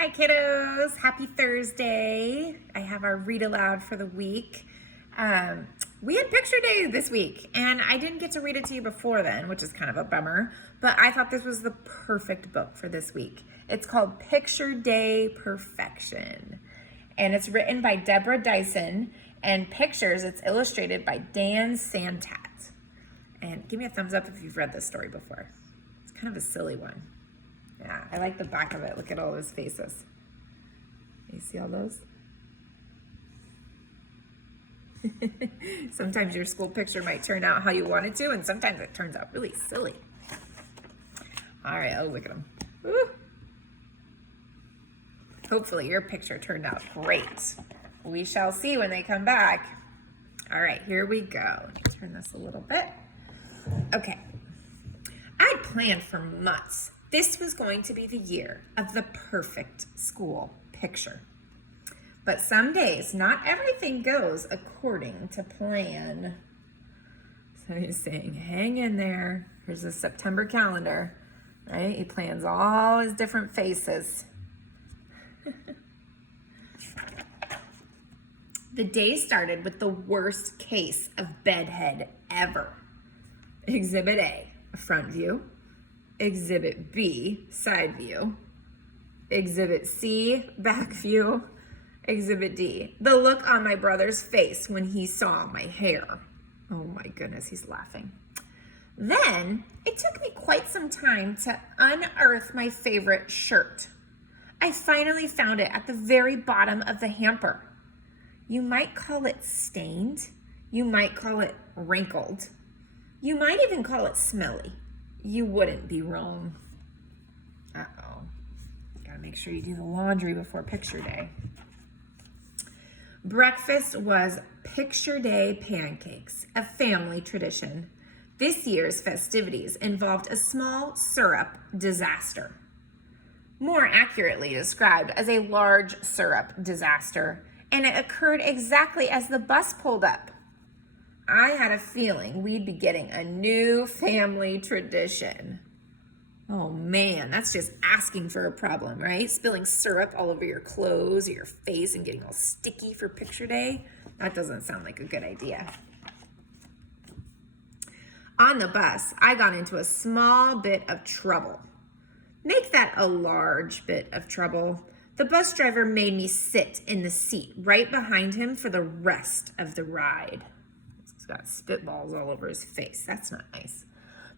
Hi kiddos, happy Thursday. I have our read aloud for the week. We had picture day this week and I didn't get to read it to you before then, which is kind of a bummer, but I thought this was the perfect book for this week. It's called Picture Day Perfection and it's written by Deborah Dyson and it's illustrated by Dan Santat. And give me a thumbs up if you've read this story before. It's kind of a silly one. Yeah, I like the back of it. Look at all those faces. You see all those? Sometimes your school picture might turn out how you want it to, and sometimes it turns out really silly. All right, oh, look at them. Woo. Hopefully your picture turned out great. We shall see when they come back. All right, here we go. Let me turn this a little bit. Okay. I'd planned for months. This was going to be the year of the perfect school picture. But some days, not everything goes according to plan. So he's saying, hang in there. Here's a September calendar, right? He plans all his different faces. The day started with the worst case of bedhead ever. Exhibit A, a front view. Exhibit B, side view. Exhibit C, back view. Exhibit D, the look on my brother's face when he saw my hair. Oh my goodness, he's laughing. Then it took me quite some time to unearth my favorite shirt. I finally found it at the very bottom of the hamper. You might call it stained. You might call it wrinkled. You might even call it smelly. You wouldn't be wrong. Uh-oh. Gotta make sure you do the laundry before picture day. Breakfast was picture day pancakes, a family tradition. This year's festivities involved a small syrup disaster. More accurately described as a large syrup disaster, and it occurred exactly as the bus pulled up. I had a feeling we'd be getting a new family tradition. Oh man, that's just asking for a problem, right? Spilling syrup all over your clothes or your face and getting all sticky for picture day. That doesn't sound like a good idea. On the bus, I got into a small bit of trouble. Make that a large bit of trouble. The bus driver made me sit in the seat right behind him for the rest of the ride. He's got spitballs all over his face. That's not nice.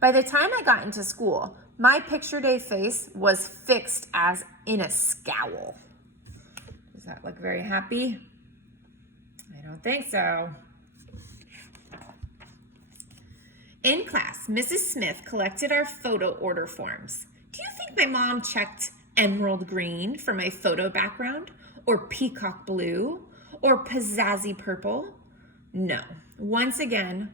By the time I got into school, my picture day face was fixed as in a scowl. Does that look very happy? I don't think so. In class, Mrs. Smith collected our photo order forms. Do you think my mom checked emerald green for my photo background, or peacock blue, or pizzazzy purple? No. Once again,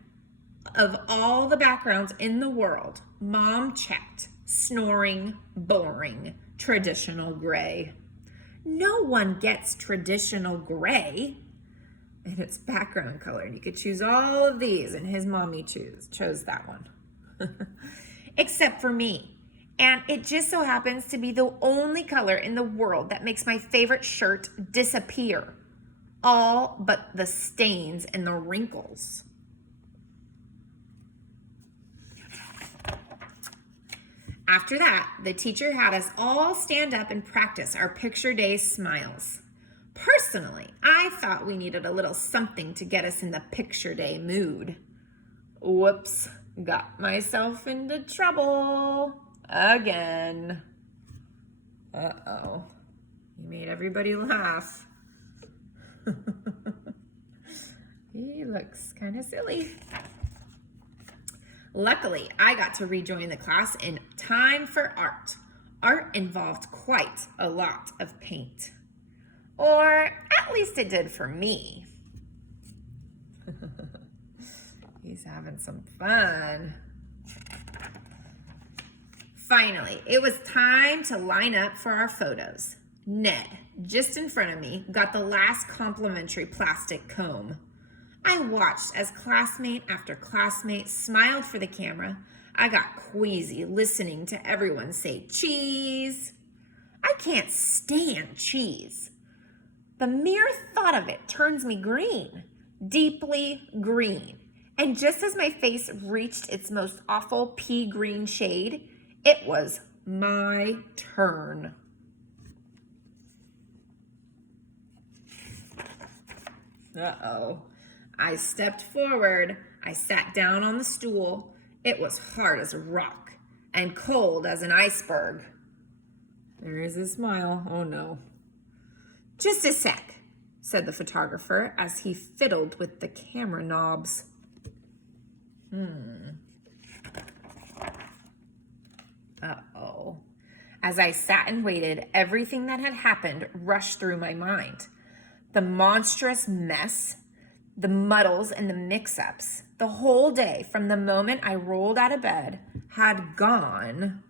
of all the backgrounds in the world, Mom checked snoring, boring, traditional gray. No one gets traditional gray. And it's background color. And you could choose all of these, and his mommy chose that one. Except for me. And it just so happens to be the only color in the world that makes my favorite shirt disappear. All but the stains and the wrinkles. After that, the teacher had us all stand up and practice our picture day smiles. Personally, I thought we needed a little something to get us in the picture day mood. Whoops, got myself into trouble again. Uh-oh, you made everybody laugh. He looks kind of silly. Luckily, I got to rejoin the class in time for art. Art involved quite a lot of paint. Or at least it did for me. He's having some fun. Finally, it was time to line up for our photos. Ned, just in front of me, got the last complimentary plastic comb. I watched as classmate after classmate smiled for the camera. I got queasy listening to everyone say cheese. I can't stand cheese. The mere thought of it turns me green, deeply green. And just as my face reached its most awful pea green shade, it was my turn. Uh-oh. I stepped forward. I sat down on the stool. It was hard as a rock and cold as an iceberg. There is a smile. Oh no. Just a sec, said the photographer as he fiddled with the camera knobs. Uh-oh. As I sat and waited, everything that had happened rushed through my mind. The monstrous mess, the muddles and the mix-ups, the whole day from the moment I rolled out of bed had gone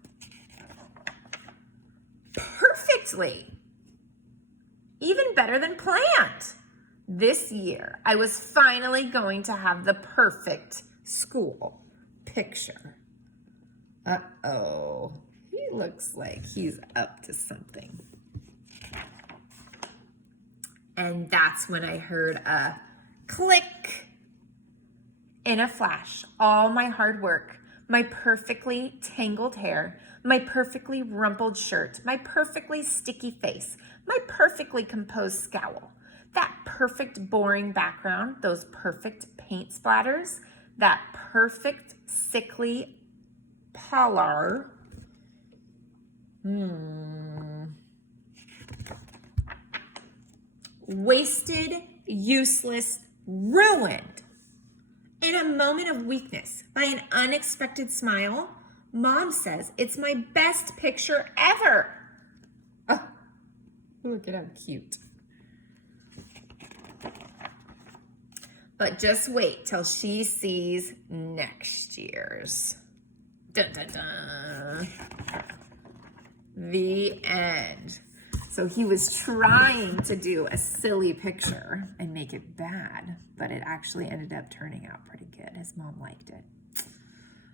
perfectly. Even better than planned. This year, I was finally going to have the perfect school picture. Uh-oh. He looks like he's up to something. And that's when I heard a click. In a flash, all my hard work, my perfectly tangled hair, my perfectly rumpled shirt, my perfectly sticky face, my perfectly composed scowl, that perfect boring background, those perfect paint splatters, that perfect sickly pallor. Wasted, useless, ruined. In a moment of weakness, by an unexpected smile, Mom says it's my best picture ever. Oh, look at how cute. But just wait till she sees next year's. Dun, dun, dun. The end. So he was trying to do a silly picture and make it bad, but it actually ended up turning out pretty good. His mom liked it.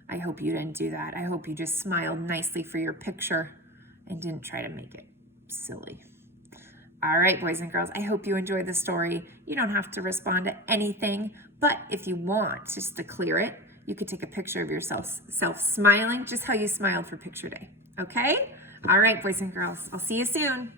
I hope you didn't do that. I hope you just smiled nicely for your picture and didn't try to make it silly. All right, boys and girls, I hope you enjoyed the story. You don't have to respond to anything, but if you want just to clear it, you could take a picture of yourself smiling, just how you smiled for picture day, okay? All right, boys and girls, I'll see you soon.